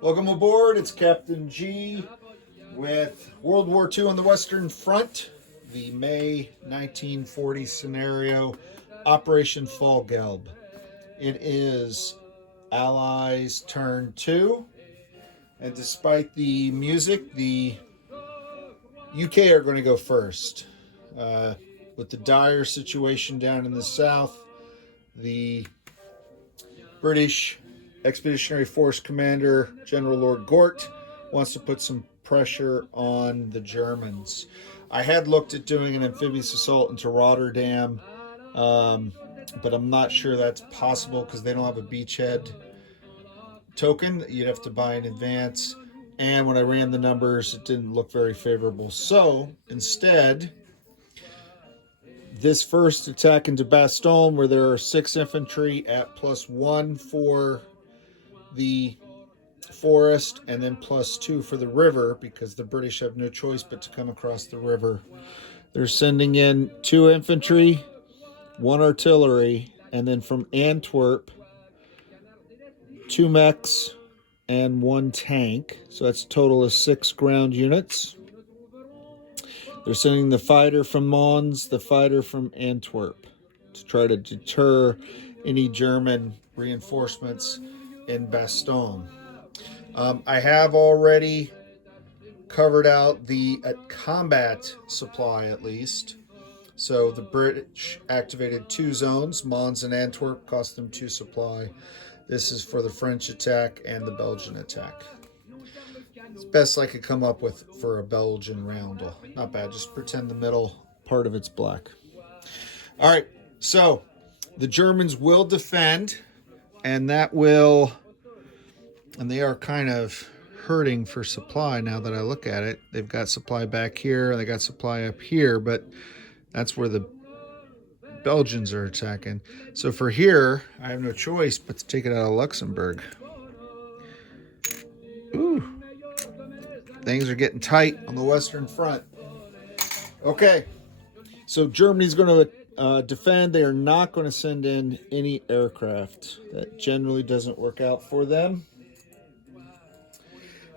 Welcome aboard. It's Captain G with World War II on the Western Front, the May 1940 scenario, Operation Fall Gelb. It is Allies' turn 2, and despite the music, the UK are going to go first. With the dire situation down in the south, the British Expeditionary Force Commander, General Lord Gort, wants to put some pressure on the Germans. I had looked at doing an amphibious assault into Rotterdam, but I'm not sure that's possible because they don't have a beachhead token that you'd have to buy in advance. And when I ran the numbers, it didn't look very favorable. So instead, this first attack into Bastogne, where there are 6 infantry at +1 for the forest and then +2 for the river, because the British have no choice but to come across the river. They're sending in 2 infantry, 1 artillery, and then from Antwerp, 2 mechs and 1 tank. So that's a total of 6 ground units. They're sending the fighter from Mons, the fighter from Antwerp, to try to deter any German reinforcements in Bastogne. I have already covered out the combat supply, at least. So the British activated 2 zones. Mons and Antwerp cost them 2 supply. This is for the French attack and the Belgian attack. It's best I could come up with for a Belgian roundel. Not bad. Just pretend the middle part of it's black. All right. So the Germans will defend, and that will, and they are kind of hurting for supply now that I look at it. They've got supply back here. They got supply up here, but that's where the Belgians are attacking. So for here, I have no choice but to take it out of Luxembourg. Ooh. Things are getting tight on the Western Front. Okay, so Germany's going to defend. They are not going to send in any aircraft. That generally doesn't work out for them.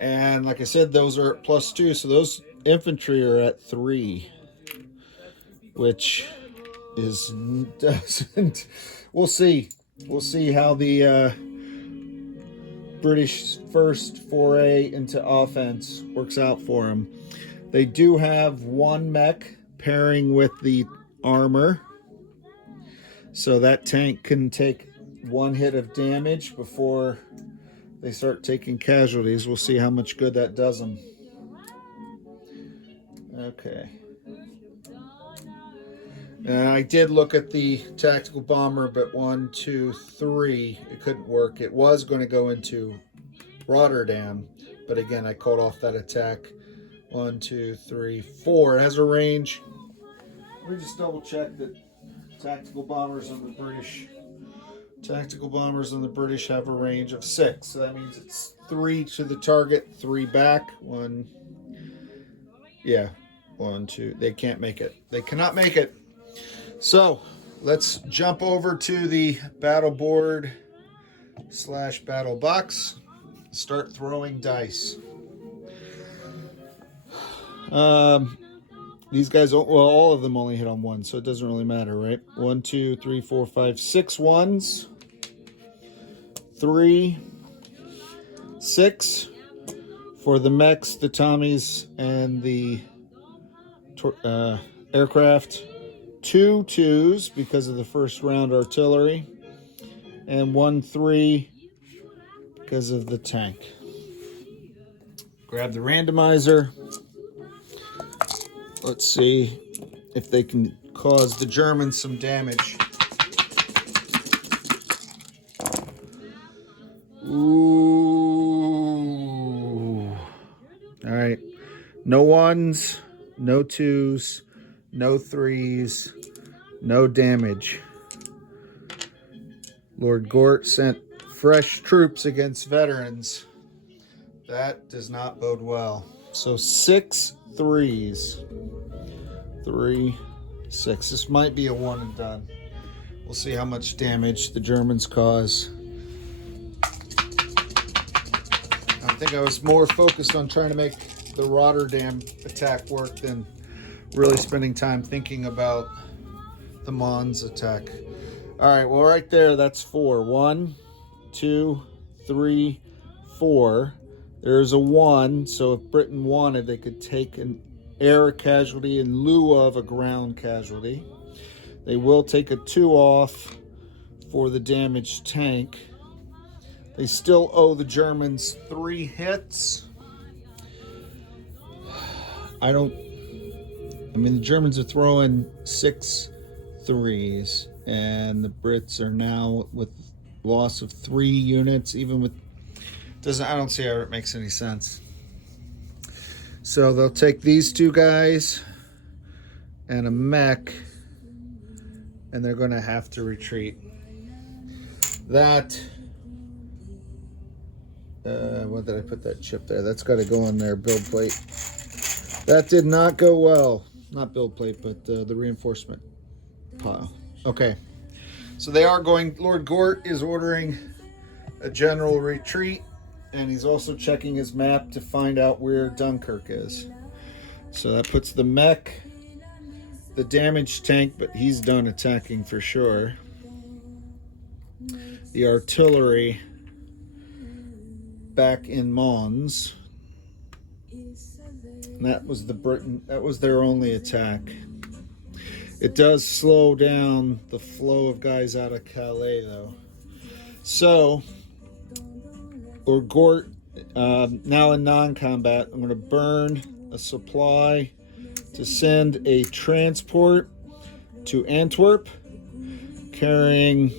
And like I said, those are at +2, so those infantry are at 3, which is doesn't. We'll see. We'll see how the British first foray into offense works out for them. They do have 1 mech pairing with the armor, so that tank can take 1 hit of damage before they start taking casualties. We'll see how much good that does them. Okay. I did look at the tactical bomber, but 1, 2, 3, it couldn't work. It was going to go into Rotterdam, but again, I called off that attack. 1, 2, 3, 4. It has a range. Let me just double check that tactical bombers on the British have a range of 6. So that means it's 3 to the target, 3 back. 1, 2. They can't make it. They cannot make it. So let's jump over to the battle board / battle box. Start throwing dice. These guys, well, all of them only hit on 1, so it doesn't really matter, right? 1, 2, 3, 4, 5, 6 ones. 3, 6 for the mechs, the Tommies, and the aircraft. 2 2s because of the first round artillery, and 1 3 because of the tank. Grab the randomizer. Let's see if they can cause the Germans some damage. Ooh. All right. No 1s, no 2s, no 3s, no damage. Lord Gort sent fresh troops against veterans. That does not bode well. So 6 3s. 3, 6. This might be a one and done. We'll see how much damage the Germans cause. think I was more focused on trying to make the Rotterdam attack work than really spending time thinking about the Mons attack. All right, well, right there, that's 4. 1, 2, 3, 4. There's a 1, so if Britain wanted, they could take an air casualty in lieu of a ground casualty. They will take a 2 off for the damaged tank. They still owe the Germans 3 hits. I mean, the Germans are throwing 6 threes, and the Brits are now with loss of 3 units, even with, I don't see how it makes any sense. So they'll take these 2 guys and a mech, and they're going to have to retreat. That, what did I put that chip there? That's got to go on their build plate. That did not go well. Not build plate, but the reinforcement pile. Okay. So they are going, Lord Gort is ordering a general retreat, and he's also checking his map to find out where Dunkirk is. So that puts the mech, the damaged tank, but he's done attacking for sure. The artillery back in Mons. And that was their only attack. It does slow down the flow of guys out of Calais, though. So, Lord Gort, now in non-combat, I'm going to burn a supply to send a transport to Antwerp, carrying...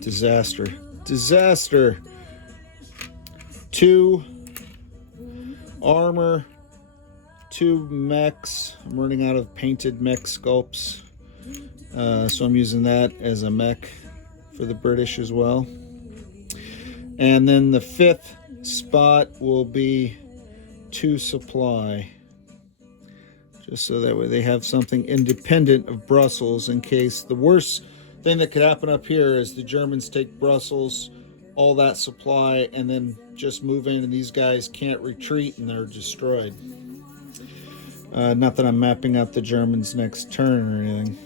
disaster. 2 armor, 2 mechs. I'm running out of painted mech sculpts, so I'm using that as a mech for the British as well. And then the 5th spot will be 2 supply, just so that way they have something independent of Brussels in case the worst thing that could happen up here is the Germans take Brussels, all that supply, and then just move in, and these guys can't retreat and they're destroyed. Not that I'm mapping out the Germans next turn or anything.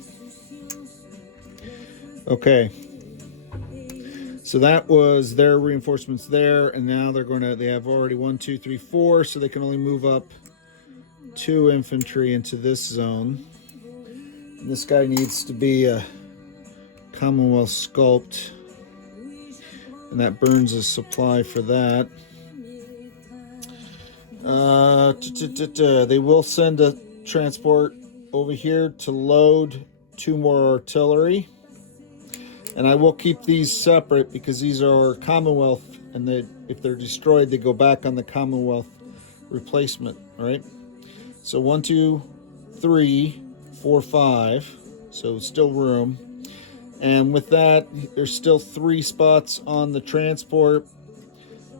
Okay. So that was their reinforcements there, and now they have already 1, 2, 3, 4, so they can only move up 2 infantry into this zone. And this guy needs to be a Commonwealth sculpt, and that burns a supply for that. They will send a transport over here to load 2 more artillery, and I will keep these separate because these are Commonwealth, and if they're destroyed, they go back on the Commonwealth replacement. All right, so 1, 2, 3, 4, 5, so still room. And with that, there's still 3 spots on the transport,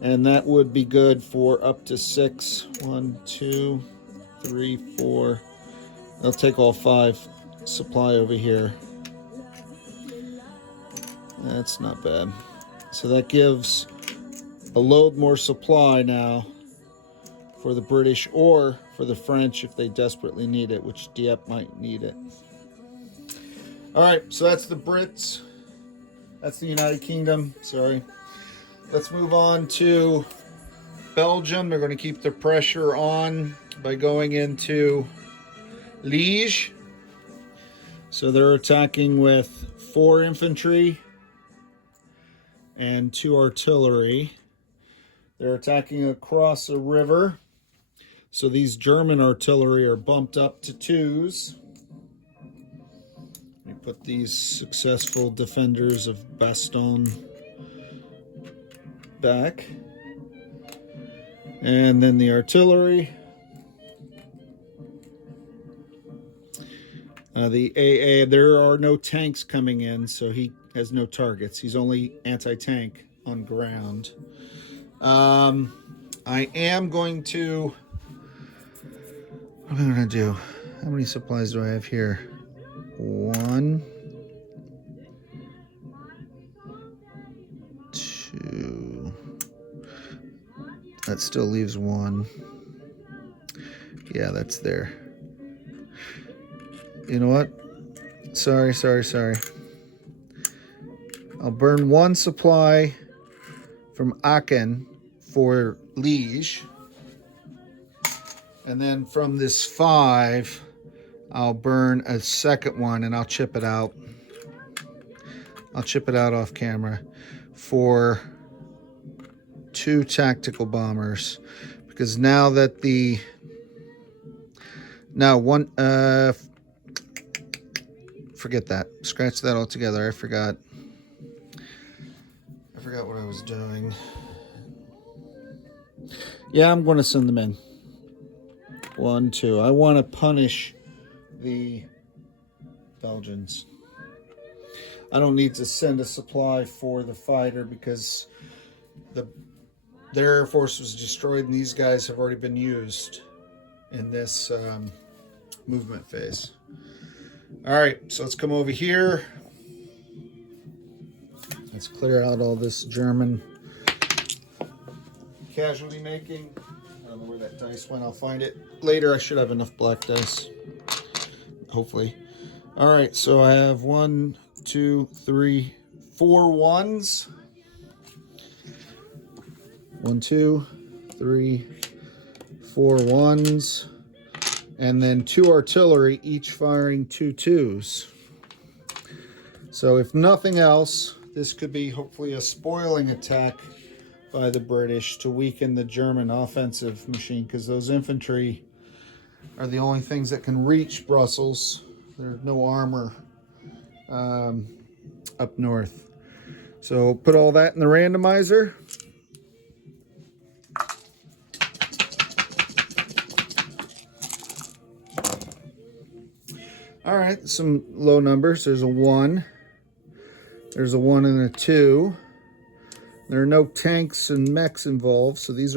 and that would be good for up to 6. 1, 2, 3, 4. They'll take all 5 supply over here. That's not bad. So that gives a load more supply now for the British or for the French if they desperately need it, which Dieppe might need it. All right, so that's the Brits. That's the United Kingdom, sorry. Let's move on to Belgium. They're going to keep the pressure on by going into Liège. So they're attacking with 4 infantry and 2 artillery. They're attacking across a river. So these German artillery are bumped up to 2s. Let me put these successful defenders of Bastogne back. And then the artillery. The AA, there are no tanks coming in, so he has no targets. He's only anti-tank on ground. I am going to... What am I going to do? How many supplies do I have here? 1, 2... That still leaves one. Yeah, that's there. You know what? Sorry. I'll burn one supply from Aachen for Liege. And then from this 5, I'll burn a second one and I'll chip it out. I'll chip it out off camera for 2 tactical bombers. Because now that forget that. Scratch that altogether. I forgot what I was doing. Yeah, I'm going to send them in. 1, 2. I want to punish the Belgians. I don't need to send a supply for the fighter because their Air Force was destroyed and these guys have already been used in this movement phase. All right, so let's come over here. Let's clear out all this German casualty making. I don't know where that dice went. I'll find it later. I should have enough black dice, hopefully. All right, so I have 1, 2, 3, 4 ones. 1, 2, 3, 4 ones, and then 2 artillery, each firing 2 2s. So if nothing else, this could be hopefully a spoiling attack by the British to weaken the German offensive machine, because those infantry are the only things that can reach Brussels. There's no armor up north. So put all that in the randomizer. All right, some low numbers. There's a 1. There's a 1 and a 2. There are no tanks and mechs involved, so this is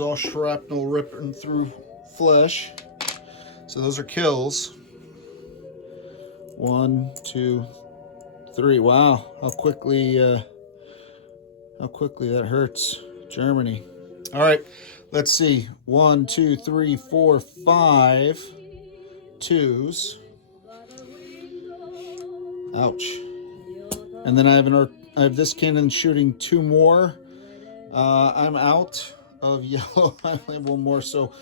all shrapnel ripping through flesh. So those are kills. 1, 2, 3. Wow, how quickly that hurts Germany. All right, let's see. 1, 2, 3, 4, 5 2s. Ouch. And then I have this cannon shooting 2 more. I'm out of yellow. I only have 1 more. So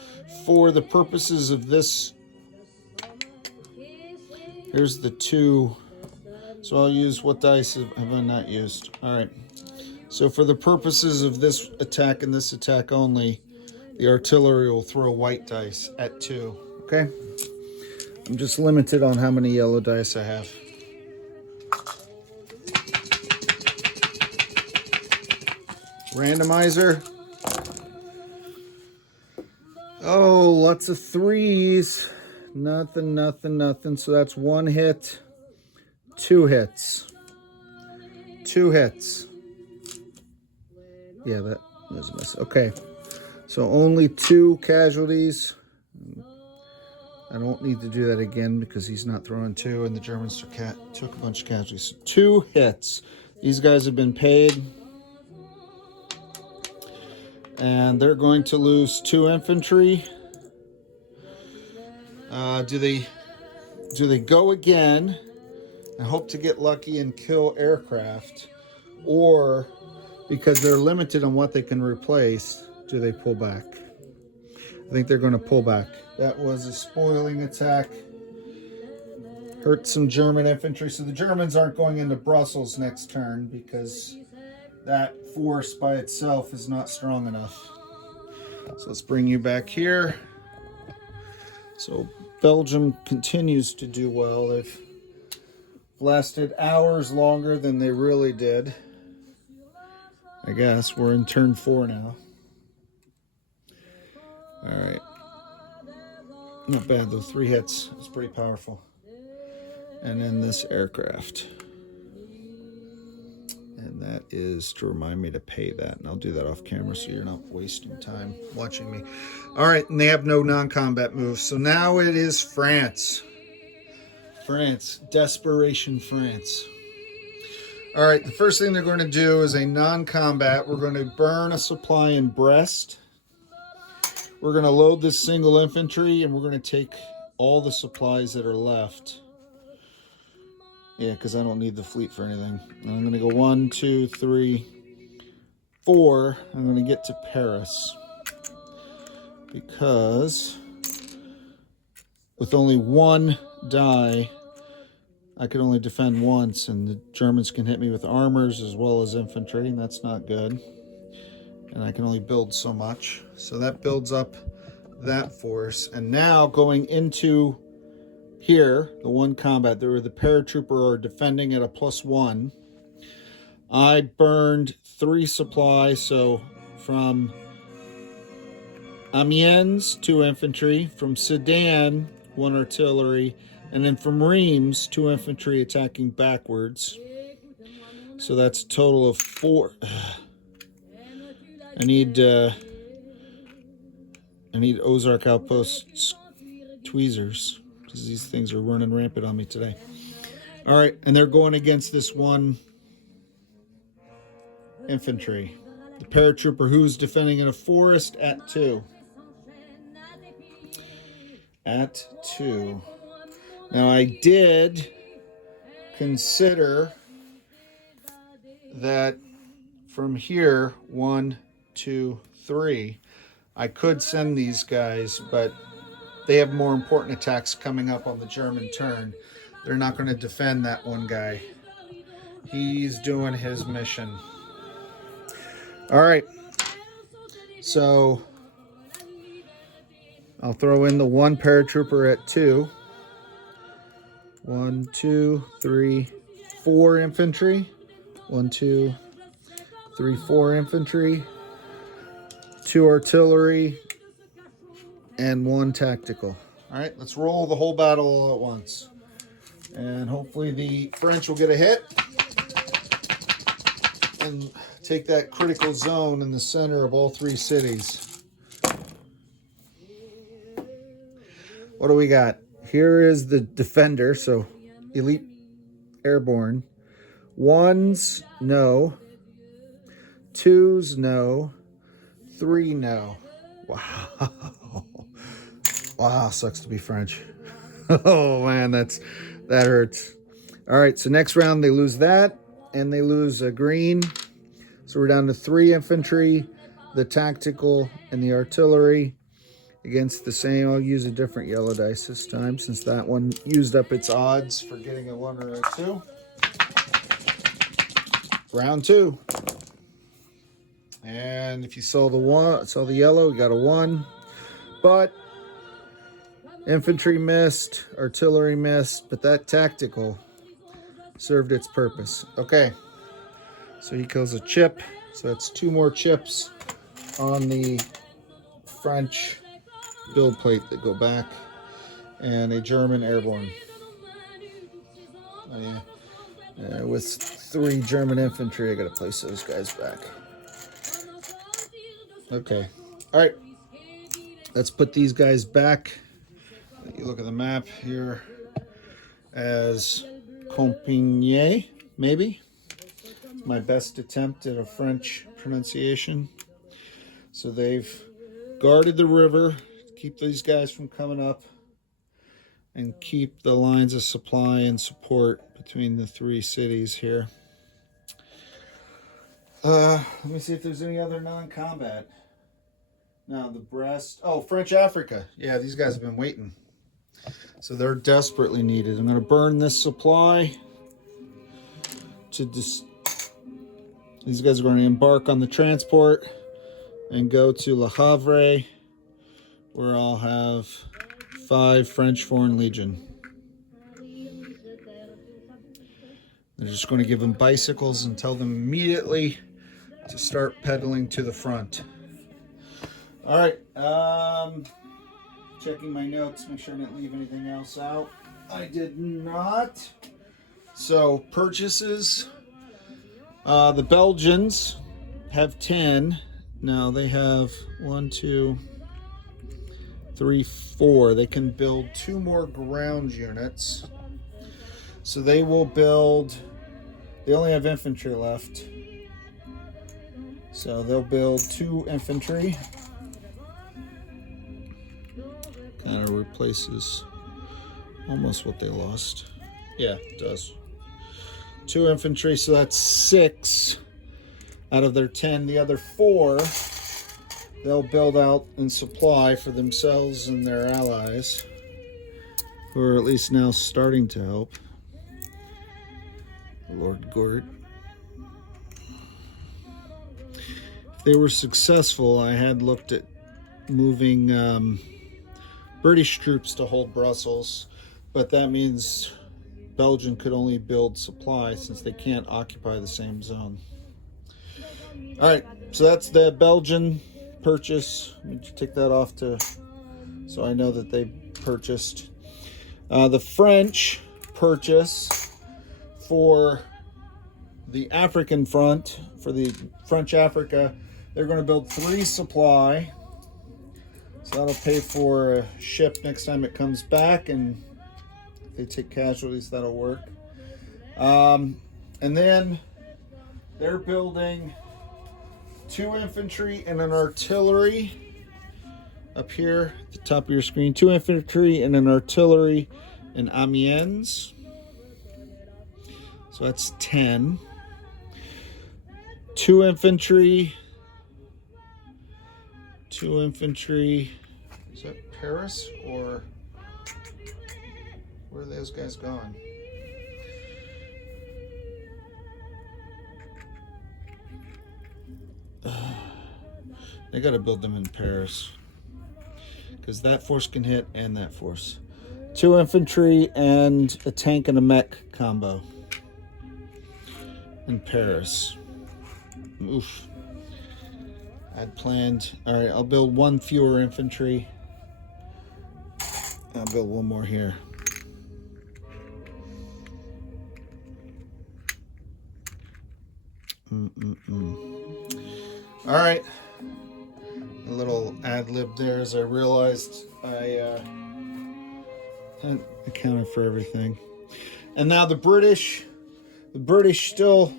for the purposes of this, here's the 2. So I'll use, what dice have I not used? All right. So for the purposes of this attack and this attack only, the artillery will throw white dice at 2. Okay? I'm just limited on how many yellow dice I have. Randomizer. Oh, lots of 3s. Nothing. So that's 1 hit, 2 hits. 2 hits. Yeah, that was a miss. Okay. So only 2 casualties. I don't need to do that again because he's not throwing 2 and the Germans took a bunch of casualties. 2 hits. These guys have been paid. And they're going to lose 2 infantry. Do they go again and hope to get lucky and kill aircraft? Or, because they're limited on what they can replace, do they pull back? I think they're going to pull back. That was a spoiling attack. Hurt some German infantry. So the Germans aren't going into Brussels next turn because that force by itself is not strong enough. So let's bring you back here. So Belgium continues to do well. They've lasted hours longer than they really did. I guess we're in turn 4 now. All right. Not bad though, 3 hits. It's pretty powerful. And then this aircraft. And that is to remind me to pay that. And I'll do that off camera so you're not wasting time watching me. All right, and they have no non-combat moves. So now it is France. France. Desperation France. All right, the first thing they're going to do is a non-combat. We're going to burn a supply in Brest. We're going to load this single infantry, and we're going to take all the supplies that are left. Yeah, because I don't need the fleet for anything. And I'm going to go 1, 2, 3, 4. I'm going to get to Paris. Because with only one die, I could only defend once, and the Germans can hit me with armors as well as infantry, and that's not good. And I can only build so much. So that builds up that force. And now going into here, the one combat, there were the paratrooper are defending at a +1. I burned 3 supplies, so from Amiens, 2 infantry, from Sedan, 1 artillery, and then from Reims, 2 infantry attacking backwards. So that's a total of 4. I need Ozark Outpost tweezers, because these things are running rampant on me today. All right, and they're going against this one infantry. The paratrooper who's defending in a forest at 2. At 2. Now I did consider that from here, 1, 2, 3, I could send these guys, but they have more important attacks coming up on the German turn. They're not going to defend that one guy. He's doing his mission. All right. So I'll throw in the 1 paratrooper at 2. 1, 2, 3, 4 infantry. 1, 2, 3, 4 infantry. 2 artillery. And 1 tactical. All right, let's roll the whole battle all at once. And hopefully the French will get a hit and take that critical zone in the center of all 3 cities. What do we got? Here is the defender, so elite airborne. 1s, no. 2s, no. 3, no. Wow. Wow, sucks to be French. Oh man, that hurts. All right, so next round they lose that, and they lose a green. So we're down to 3 infantry, the tactical, and the artillery against the same. I'll use a different yellow dice this time, since that one used up its odds for getting a 1 or a 2. Round 2. And if you saw the yellow, you got a 1. But infantry missed, artillery missed, but that tactical served its purpose. Okay, so he kills a chip. So that's 2 more chips on the French build plate that go back, and a German airborne. Oh yeah, with 3 German infantry, I gotta place those guys back. Okay, all right, let's put these guys back. You look at the map here as Compiègne, maybe. My best attempt at a French pronunciation. So they've guarded the river, keep these guys from coming up, and keep the lines of supply and support between the 3 cities here. Let me see if there's any other non-combat. No, the Brest. Oh, French Africa. Yeah, these guys have been waiting. So they're desperately needed. I'm going to burn this supply. These guys are going to embark on the transport and go to Le Havre, where I'll have 5 French Foreign Legion. They're just going to give them bicycles and tell them immediately to start pedaling to the front. All right, checking my notes, make sure I didn't leave anything else out. I did not. So purchases, the Belgians have 10. Now they have 1, 2, 3, 4. They can build 2 more ground units. So they will build They only have infantry left. So they'll build 2 infantry. Kind of replaces almost what they lost. Yeah, it does. 2 infantry, so that's 6 out of their 10. The other 4, they'll build out and supply for themselves and their allies, who are at least now starting to help. Lord Gort. If they were successful, I had looked at moving British troops to hold Brussels, but that means Belgium could only build supply since they can't occupy the same zone. All right, so that's the Belgian purchase. Let me take that off so I know that they purchased. The French purchase for the African front, for the French Africa, they're going to build 3 supply. So that'll pay for a ship next time it comes back, and if they take casualties, that'll work. And then they're building 2 infantry and an artillery up here at the top of your screen. 2 infantry and an artillery in Amiens. So that's 10. 2 infantry. 2 infantry. Is that Paris, or where are those guys gone? They got to build them in Paris, because that force can hit and that force. 2 infantry and a tank and a mech combo in Paris. Oof. I'd planned, all right, I'll build 1 fewer infantry. I'll build 1 more here. All right. A little ad lib there as I realized I hadn't accounted for everything. And now the British still,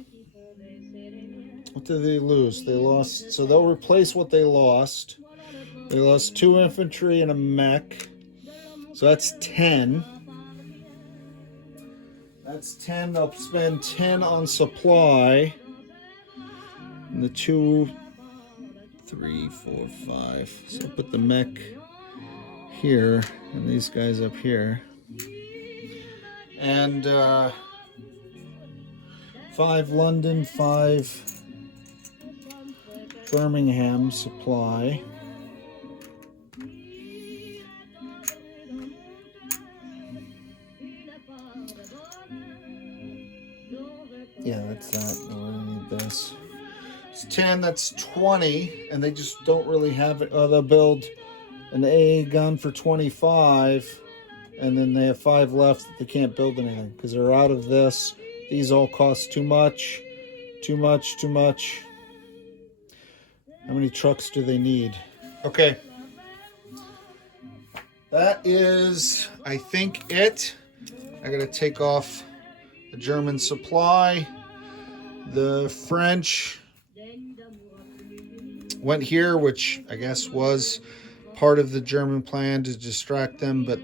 what did they lose? They lost, so they'll replace what they lost. They lost 2 infantry and a mech. So that's 10. That's 10. They'll spend 10 on supply. And the 2, 3, 4, 5. So put the mech here and these guys up here. And 5 London, 5 Birmingham supply. Yeah, that's that. No, I don't need this. It's 10, that's 20, and they just don't really have it. They'll build an AA gun for 25, and then they have 5 left that they can't build anything because they're out of this. These all cost too much. Too much. How many trucks do they need? Okay. That is, I think, it. I gotta take off the German supply. The French went here, which I guess was part of the German plan to distract them, but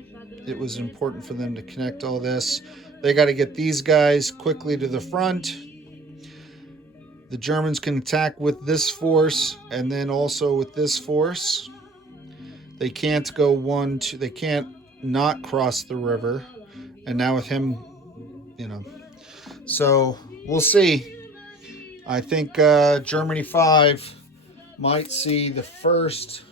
it was important for them to connect all this. They got to get these guys quickly to the front. The Germans can attack with this force and then also with this force. They can't go they can't not cross the river. And now with him, so we'll see. I think Germany 5 might see the first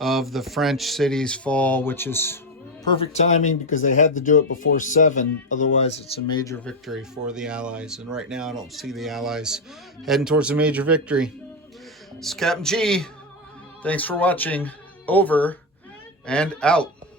of the French cities fall, which is perfect timing because they had to do it before 7. Otherwise, it's a major victory for the Allies. And right now, I don't see the Allies heading towards a major victory. This is Captain G. Thanks for watching. Over and out.